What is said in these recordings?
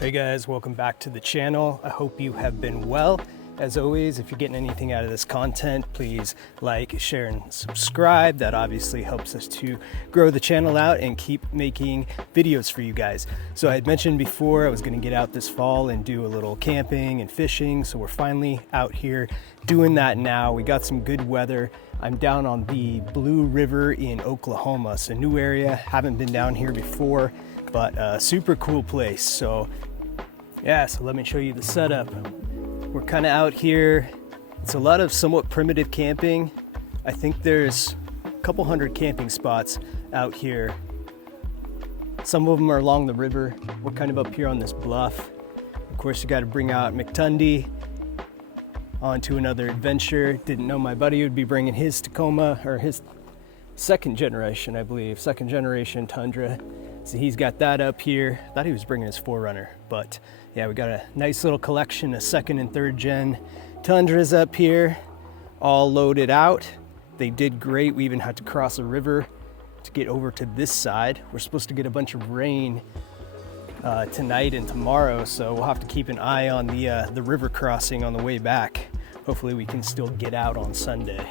Hey guys, welcome back to the channel. I hope you have been well. As always, if you're getting anything out of this content, please like, share, and subscribe. That obviously helps us to grow the channel out and keep making videos for you guys. So I had mentioned before I was gonna get out this fall and do a little camping and fishing. So we're finally out here doing that now. We got some good weather. I'm down on the Blue River in Oklahoma. It's a new area, haven't been down here before, but a super cool place. So yeah, so let me show you the setup. We're kind of out here. It's a lot of somewhat primitive camping. I think there's a couple hundred camping spots out here. Some of them are along the river. We're kind of up here on this bluff. Of course, you got to bring out McTundy on to another adventure. Didn't know my buddy would be bringing his Tacoma, or his second generation, I believe, second generation Tundra. So he's got that up here. Thought he was bringing his 4Runner, but yeah, we got a nice little collection of second and third gen Tundras up here, all loaded out. They did great. We even had to cross a river to get over to this side. We're supposed to get a bunch of rain tonight and tomorrow, so we'll have to keep an eye on the river crossing on the way back. Hopefully we can still get out on Sunday.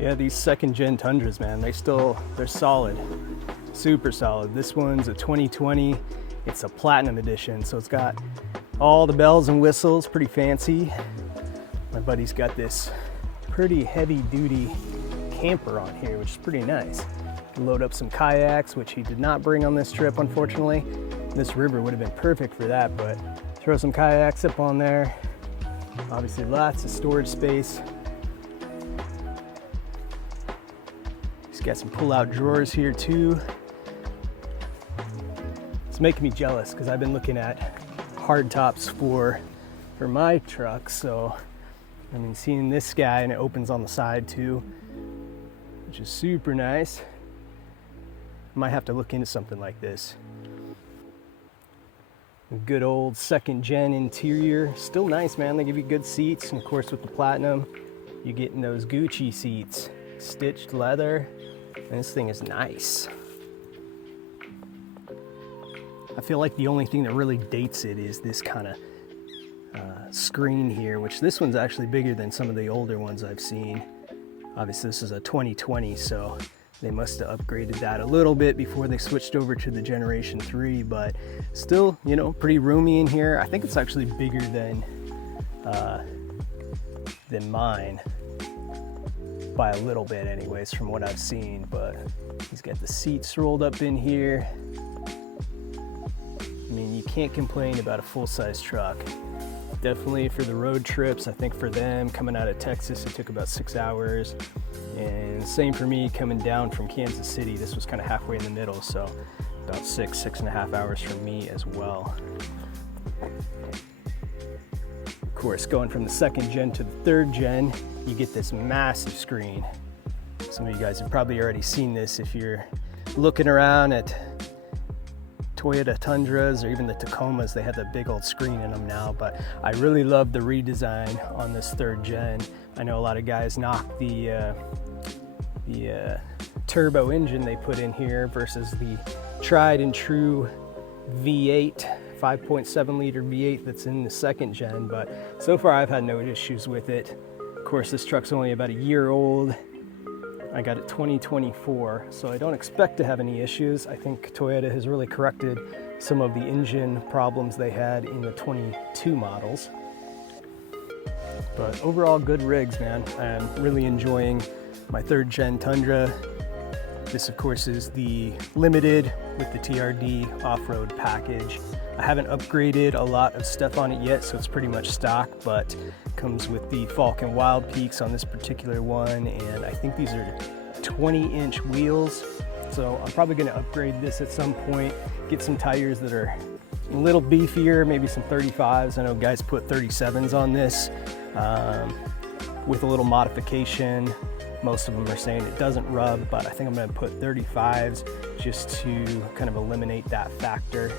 Yeah, these second gen Tundras, man, they're solid, super solid. This one's a 2020. It's a platinum edition, so it's got all the bells and whistles, pretty fancy. My buddy's got this pretty heavy duty camper on here, which is pretty nice. Load up some kayaks, which he did not bring on this trip, unfortunately. This river would have been perfect for that, but throw some kayaks up on there. Obviously lots of storage space. He's got some pull-out drawers here too. It's making me jealous because I've been looking at hard tops for my truck. So, I mean, seeing this guy, and it opens on the side too, which is super nice. Might have to look into something like this. A good old second gen interior, still nice, man. They give you good seats, and of course with the platinum, you get in those Gucci seats, stitched leather, and this thing is nice. I feel like the only thing that really dates it is this kind of screen here, which this one's actually bigger than some of the older ones I've seen. Obviously this is a 2020, so they must have upgraded that a little bit before they switched over to the Generation 3, but still, you know, pretty roomy in here. I think it's actually bigger than mine, by a little bit anyways, from what I've seen. But he's got the seats rolled up in here. I mean, you can't complain about a full-size truck. Definitely for the road trips. I think for them coming out of Texas, it took about 6 hours. And same for me coming down from Kansas City. This was kind of halfway in the middle, so about 6.5 hours for me as well. Of course, going from the second gen to the third gen, you get this massive screen. Some of you guys have probably already seen this if you're looking around at Toyota Tundras or even the Tacomas. They have that big old screen in them now, but I really love the redesign on this third gen. I know a lot of guys knock the turbo engine they put in here versus the tried and true V8, 5.7 liter V8 that's in the second gen, but so far I've had no issues with it. Of course, this truck's only about a year old. I got it 2024, so I don't expect to have any issues. I think Toyota has really corrected some of the engine problems they had in the 22 models. But overall, good rigs, man. I'm really enjoying my third gen Tundra. This, of course, is the limited with the TRD off-road package. I haven't upgraded a lot of stuff on it yet, so it's pretty much stock, but comes with the Falcon Wild Peaks on this particular one, and I think these are 20-inch wheels. So I'm probably gonna upgrade this at some point, get some tires that are a little beefier, maybe some 35s. I know guys put 37s on this with a little modification. Most of them are saying it doesn't rub, but I think I'm gonna put 35s just to kind of eliminate that factor.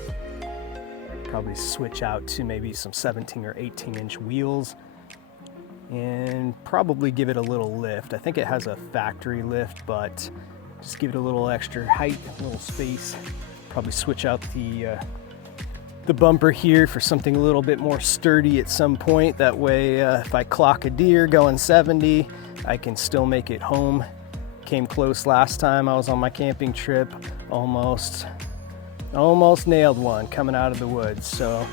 Probably switch out to maybe some 17 or 18-inch wheels and probably give it a little lift. I think it has a factory lift, but just give it a little extra height, a little space. Probably switch out the the bumper here for something a little bit more sturdy at some point. That way, if I clock a deer going 70, I can still make it home. Came close last time I was on my camping trip. Almost nailed one coming out of the woods. So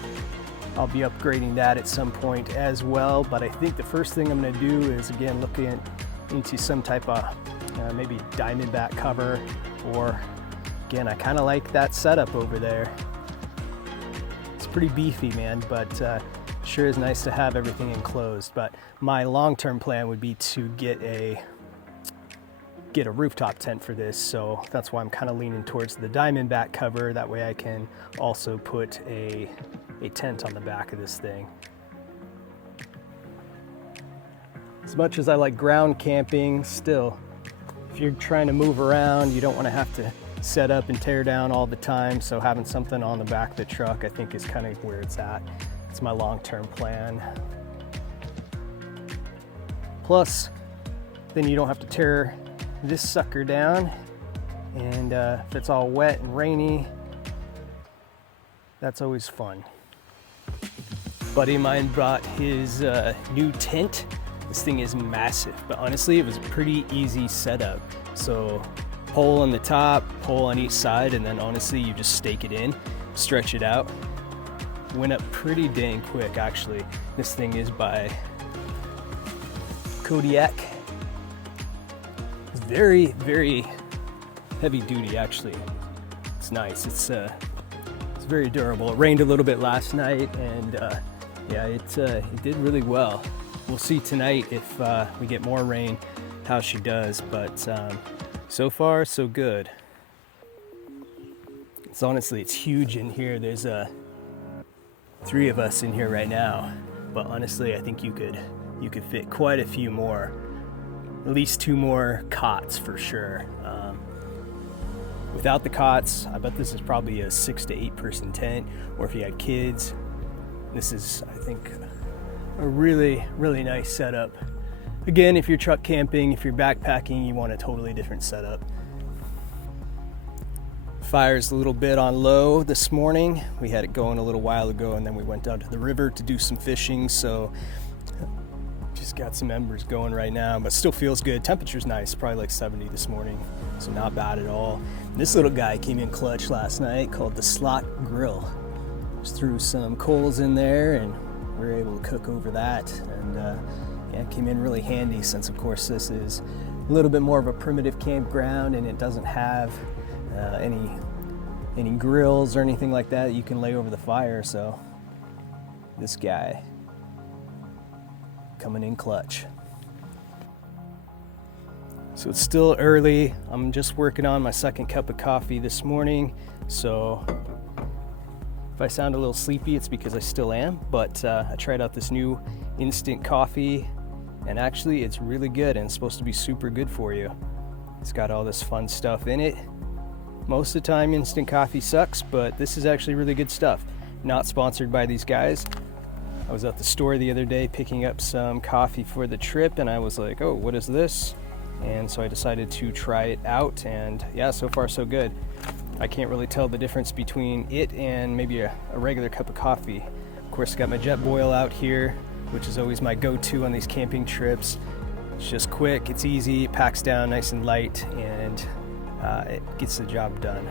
I'll be upgrading that at some point as well. But I think the first thing I'm gonna do is, again, looking into some type of maybe diamondback cover, or again, I kind of like that setup over there. It's pretty beefy, man, but sure is nice to have everything enclosed. But my long-term plan would be to get a rooftop tent for this, so that's why I'm kind of leaning towards the diamondback cover. That way I can also put a tent on the back of this thing. As much as I like ground camping, still, if you're trying to move around, you don't want to have to set up and tear down all the time, so having something on the back of the truck I think is kind of where it's at. It's my long-term plan. Plus, then you don't have to tear this sucker down, and if it's all wet and rainy, that's always fun. Buddy of mine brought his new tent. This thing is massive, but honestly it was a pretty easy setup. So pole on the top, pole on each side, and then honestly you just stake it in, stretch it out. Went up pretty dang quick actually. This thing is by Kodiak. It's very, very heavy duty actually. It's nice. It's very durable. It rained a little bit last night, and yeah, it did really well. We'll see tonight if we get more rain, how she does, but so far so good. It's honestly, it's huge in here. There's 3 of us in here right now, but honestly I think you could fit quite a few more, at least 2 more cots for sure. Without the cots, I bet this is probably a 6 to 8 person tent, or if you had kids, this is, I think, a really, really nice setup. Again, if you're truck camping, if you're backpacking, you want a totally different setup. Fire's a little bit on low this morning. We had it going a little while ago, and then we went down to the river to do some fishing, so just got some embers going right now, but still feels good. Temperature's nice, probably like 70 this morning, so not bad at all. This little guy came in clutch last night, called the Slot Grill. Just threw some coals in there, and we were able to cook over that, and yeah, it came in really handy since, of course, this is a little bit more of a primitive campground, and it doesn't have any grills or anything like that you can lay over the fire. So this guy coming in clutch. So it's still early. I'm just working on my second cup of coffee this morning, so if I sound a little sleepy, it's because I still am, but I tried out this new instant coffee, and actually it's really good, and it's supposed to be super good for you. It's got all this fun stuff in it. Most of the time instant coffee sucks, but this is actually really good stuff. Not sponsored by these guys. I was at the store the other day picking up some coffee for the trip, and I was like, oh, what is this? And so I decided to try it out, and yeah, so far so good. I can't really tell the difference between it and maybe a regular cup of coffee. Of course, I got my Jet Boil out here, which is always my go-to on these camping trips. It's just quick, it's easy, it packs down nice and light, and it gets the job done.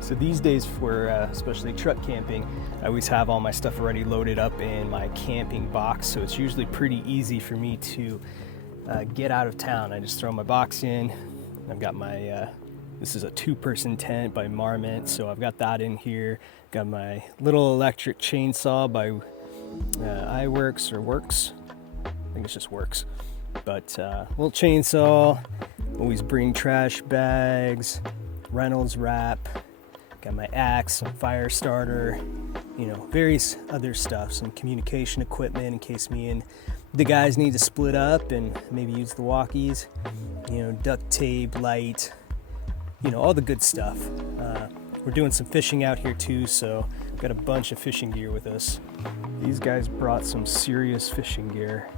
So these days for especially truck camping, I always have all my stuff already loaded up in my camping box, so it's usually pretty easy for me to get out of town. I just throw my box in. I've got my, this is a 2-person tent by Marmot, so I've got that in here. Got my little electric chainsaw by iWorks or Works. I think it's just Works. But little chainsaw, always bring trash bags, Reynolds wrap. Got my axe, some fire starter, you know, various other stuff, some communication equipment in case me and the guys need to split up and maybe use the walkies, you know, duct tape, light, you know, all the good stuff. We're doing some fishing out here too, so got a bunch of fishing gear with us. These guys brought some serious fishing gear.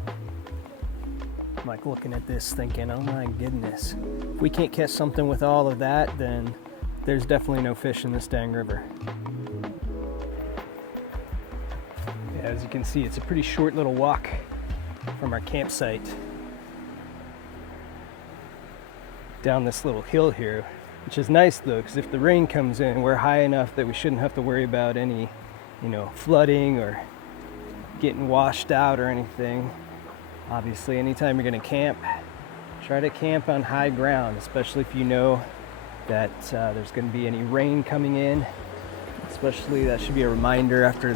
I'm like looking at this thinking, oh my goodness, if we can't catch something with all of that, then there's definitely no fish in this dang river. Yeah, as you can see, it's a pretty short little walk from our campsite down this little hill here, which is nice though, because if the rain comes in, we're high enough that we shouldn't have to worry about any, flooding or getting washed out or anything. Obviously, anytime you're going to camp, try to camp on high ground, especially if you know that there's going to be any rain coming in. Especially, that should be a reminder after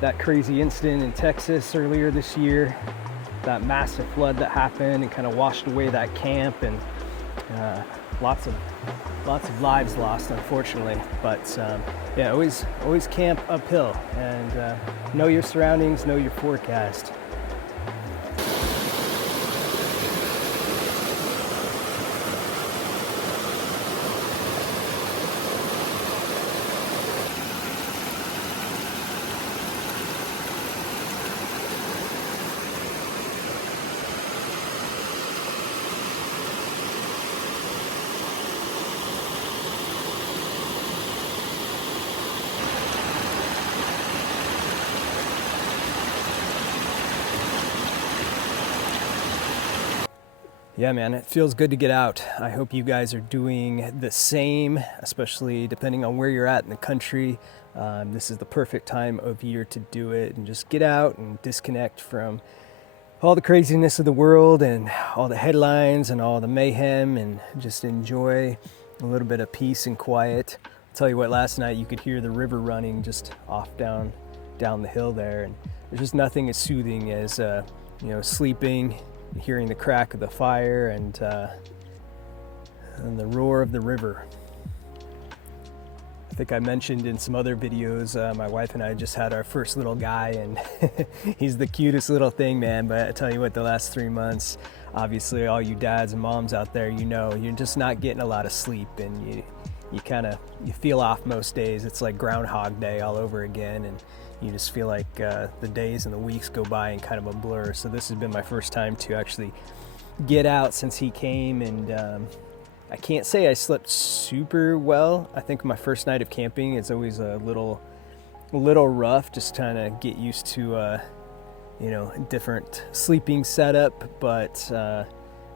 that crazy incident in Texas earlier this year, that massive flood that happened and kind of washed away that camp, and lots of lives lost, unfortunately. But yeah, always camp uphill, and know your surroundings, know your forecast. Yeah, man, it feels good to get out. I hope you guys are doing the same, especially depending on where you're at in the country. This is the perfect time of year to do it, and just get out and disconnect from all the craziness of the world and all the headlines and all the mayhem, and just enjoy a little bit of peace and quiet. I'll tell you what, last night you could hear the river running just off down the hill there, and there's just nothing as soothing as sleeping, hearing the crack of the fire and the roar of the river. I think I mentioned in some other videos, my wife and I just had our first little guy, and he's the cutest little thing, man. But I tell you what, the last 3 months, obviously all you dads and moms out there, you're just not getting a lot of sleep, and you feel off most days. It's like Groundhog Day all over again, and you just feel like the days and the weeks go by in kind of a blur. So this has been my first time to actually get out since he came, and I can't say I slept super well. I think my first night of camping is always a little rough, just trying to get used to different sleeping setup, but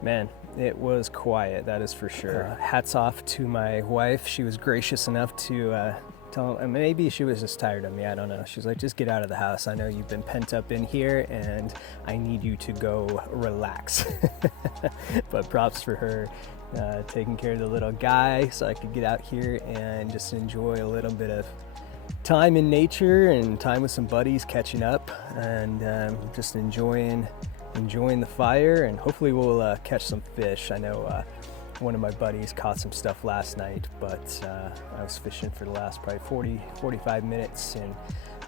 man, it was quiet, that is for sure. Hats off to my wife. She was gracious enough to tell him, maybe she was just tired of me, I don't know. She's like, just get out of the house. I know you've been pent up in here and I need you to go relax. But props for her taking care of the little guy so I could get out here and just enjoy a little bit of time in nature and time with some buddies, catching up, and just enjoying the fire, and hopefully we'll catch some fish. I know one of my buddies caught some stuff last night, but I was fishing for the last probably 45 minutes, and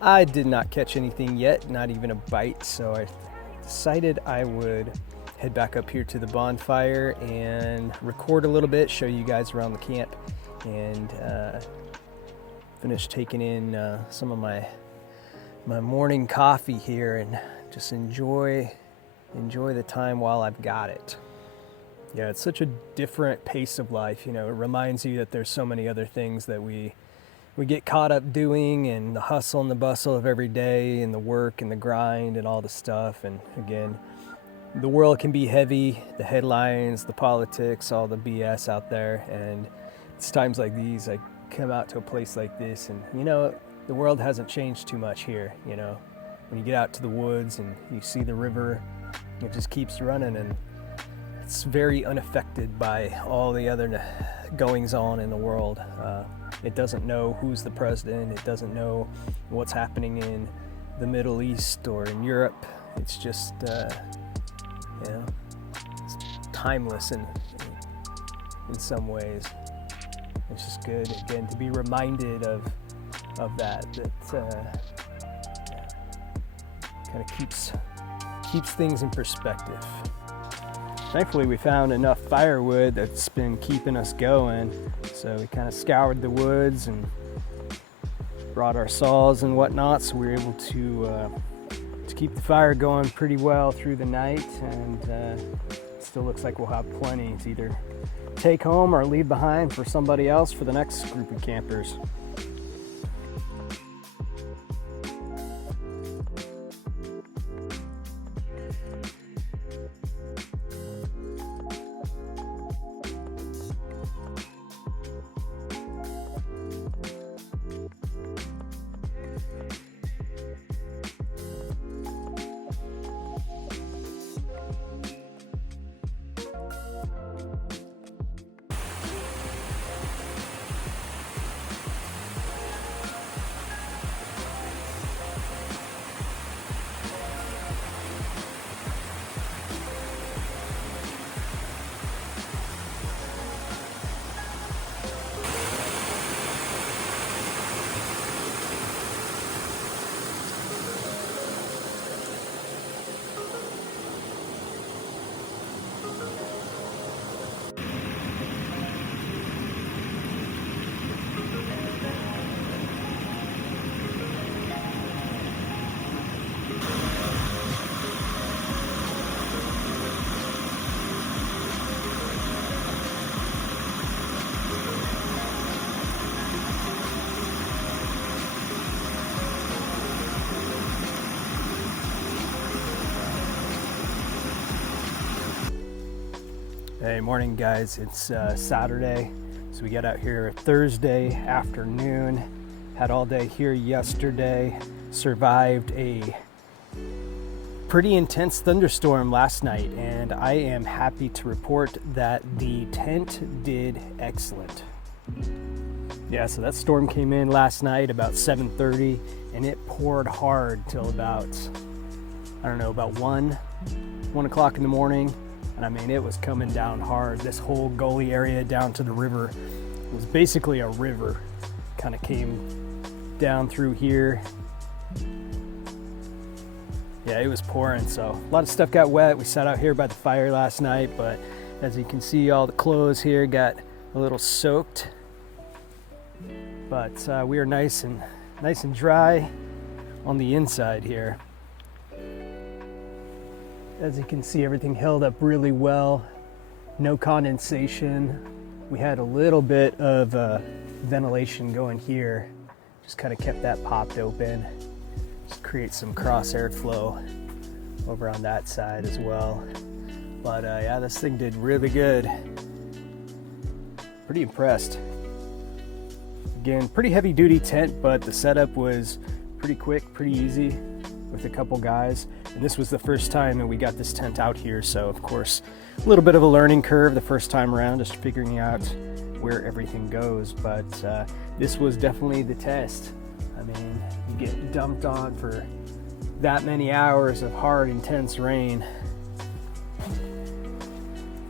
I did not catch anything yet, not even a bite. So I decided I would head back up here to the bonfire and record a little bit, show you guys around the camp, and finish taking in some of my morning coffee here, and just enjoy the time while I've got it. Yeah, it's such a different pace of life. It reminds you that there's so many other things that we get caught up doing, and the hustle and the bustle of every day, and the work and the grind and all the stuff. And again, the world can be heavy, the headlines, the politics, all the BS out there. And it's times like these I come out to a place like this, and the world hasn't changed too much here. When you get out to the woods and you see the river, it just keeps running, and it's very unaffected by all the other goings on in the world. It doesn't know who's the president. It doesn't know what's happening in the Middle East or in Europe. It's just, it's timeless in some ways. It's just good, again, to be reminded of that kind of keeps things in perspective. Thankfully, we found enough firewood that's been keeping us going. So we kind of scoured the woods and brought our saws and whatnot, so we were able to keep the fire going pretty well through the night. And still looks like we'll have plenty to either take home or leave behind for somebody else for the next group of campers. Hey, morning guys, it's Saturday, so we got out here Thursday afternoon, had all day here yesterday, survived a pretty intense thunderstorm last night, and I am happy to report that the tent did excellent. Yeah, so that storm came in last night about 7:30, and it poured hard till about, I don't know, about 1 o'clock in the morning. And I mean, it was coming down hard. This whole gully area down to the river was basically a river. Kind of came down through here. Yeah, it was pouring, so a lot of stuff got wet. We sat out here by the fire last night, but as you can see, all the clothes here got a little soaked. But we are nice and dry on the inside here. As you can see, everything held up really well. No condensation. We had a little bit of ventilation going here. Just kind of kept that popped open. Just create some cross airflow over on that side as well. But yeah, this thing did really good. Pretty impressed. Again, pretty heavy duty tent, but the setup was pretty quick, pretty easy with a couple guys. And this was the first time that we got this tent out here, so of course a little bit of a learning curve the first time around, just figuring out where everything goes. But this was definitely the test. I mean, you get dumped on for that many hours of hard, intense rain.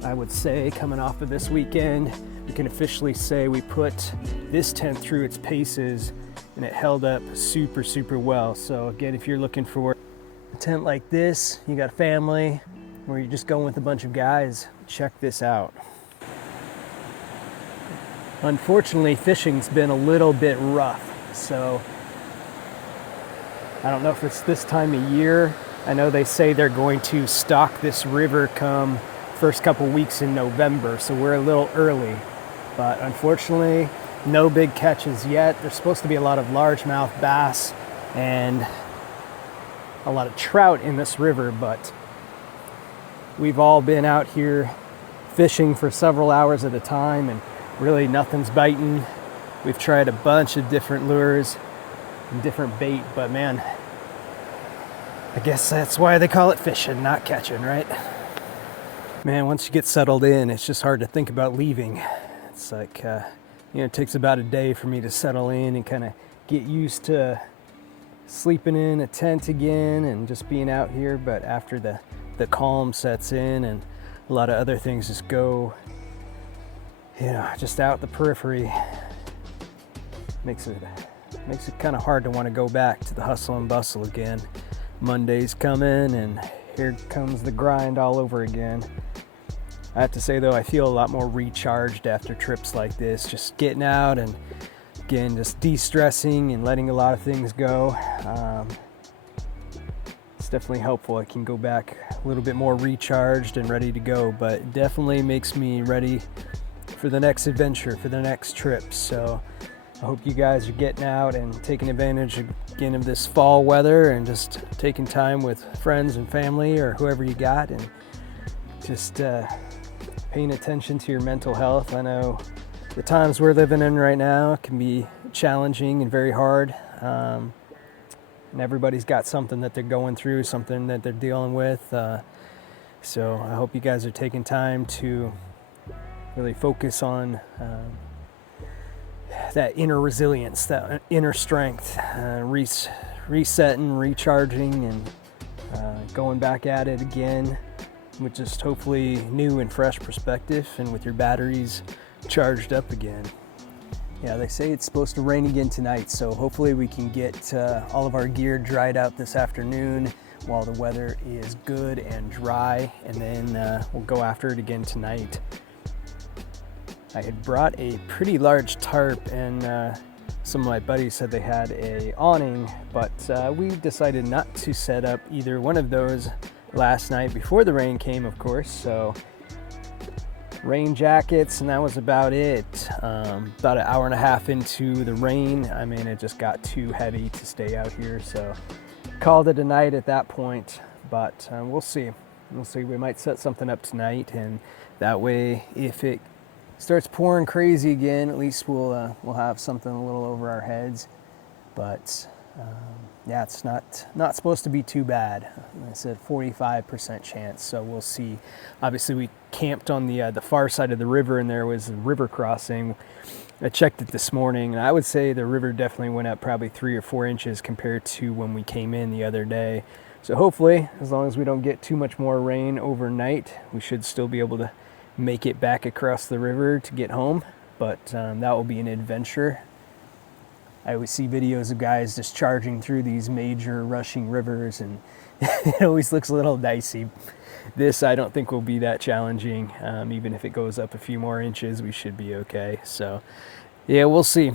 I would say coming off of this weekend, we can officially say we put this tent through its paces and it held up super well. So again, if you're looking for a tent like this, you got a family, or you're just going with a bunch of guys, check this out. Unfortunately, fishing's been a little bit rough, so I don't know if it's this time of year. I know they say they're going to stock this river come first couple weeks in November, so we're a little early. But unfortunately, no big catches yet. There's supposed to be a lot of largemouth bass and a lot of trout in this river, but we've all been out here fishing for several hours at a time and really nothing's biting. We've tried a bunch of different lures and different bait, but man, I guess that's why they call it fishing, not catching, right? Man, once you get settled in, it's just hard to think about leaving. It's like, it takes about a day for me to settle in and kind of get used to sleeping in a tent again and just being out here. But after the calm sets in and a lot of other things just go, just out the periphery, makes it kind of hard to want to go back to the hustle and bustle again. Monday's coming and here comes the grind all over again. I have to say though, I feel a lot more recharged after trips like this, just getting out and again, just de-stressing and letting a lot of things go. It's definitely helpful. I can go back a little bit more recharged and ready to go, but it definitely makes me ready for the next adventure, for the next trip. So I hope you guys are getting out and taking advantage again of this fall weather and just taking time with friends and family or whoever you got, and just paying attention to your mental health. I know the times we're living in right now can be challenging and very hard. And everybody's got something that they're going through, something that they're dealing with. So I hope you guys are taking time to really focus on that inner resilience, that inner strength, resetting, recharging, and going back at it again with just hopefully new and fresh perspective and with your batteries charged up again. Yeah, they say it's supposed to rain again tonight, so hopefully we can get all of our gear dried out this afternoon while the weather is good and dry, and then we'll go after it again tonight. I had brought a pretty large tarp, and some of my buddies said they had a awning, but we decided not to set up either one of those last night before the rain came, of course. So rain jackets, and that was about it. About an hour and a half into the rain, I mean, it just got too heavy to stay out here, so called it a night at that point. But we'll see. We might set something up tonight, and that way, if it starts pouring crazy again, at least we'll have something a little over our heads. But yeah, it's not supposed to be too bad. I said 45% chance, so we'll see. Obviously, we camped on the far side of the river, and there was a river crossing. I checked it this morning, and I would say the river definitely went up probably 3 or 4 inches compared to when we came in the other day. So hopefully, as long as we don't get too much more rain overnight, we should still be able to make it back across the river to get home. But that will be an adventure. I always see videos of guys just charging through these major rushing rivers, and it always looks a little dicey. This, I don't think, will be that challenging. Even if it goes up a few more inches, we should be okay. So yeah, we'll see.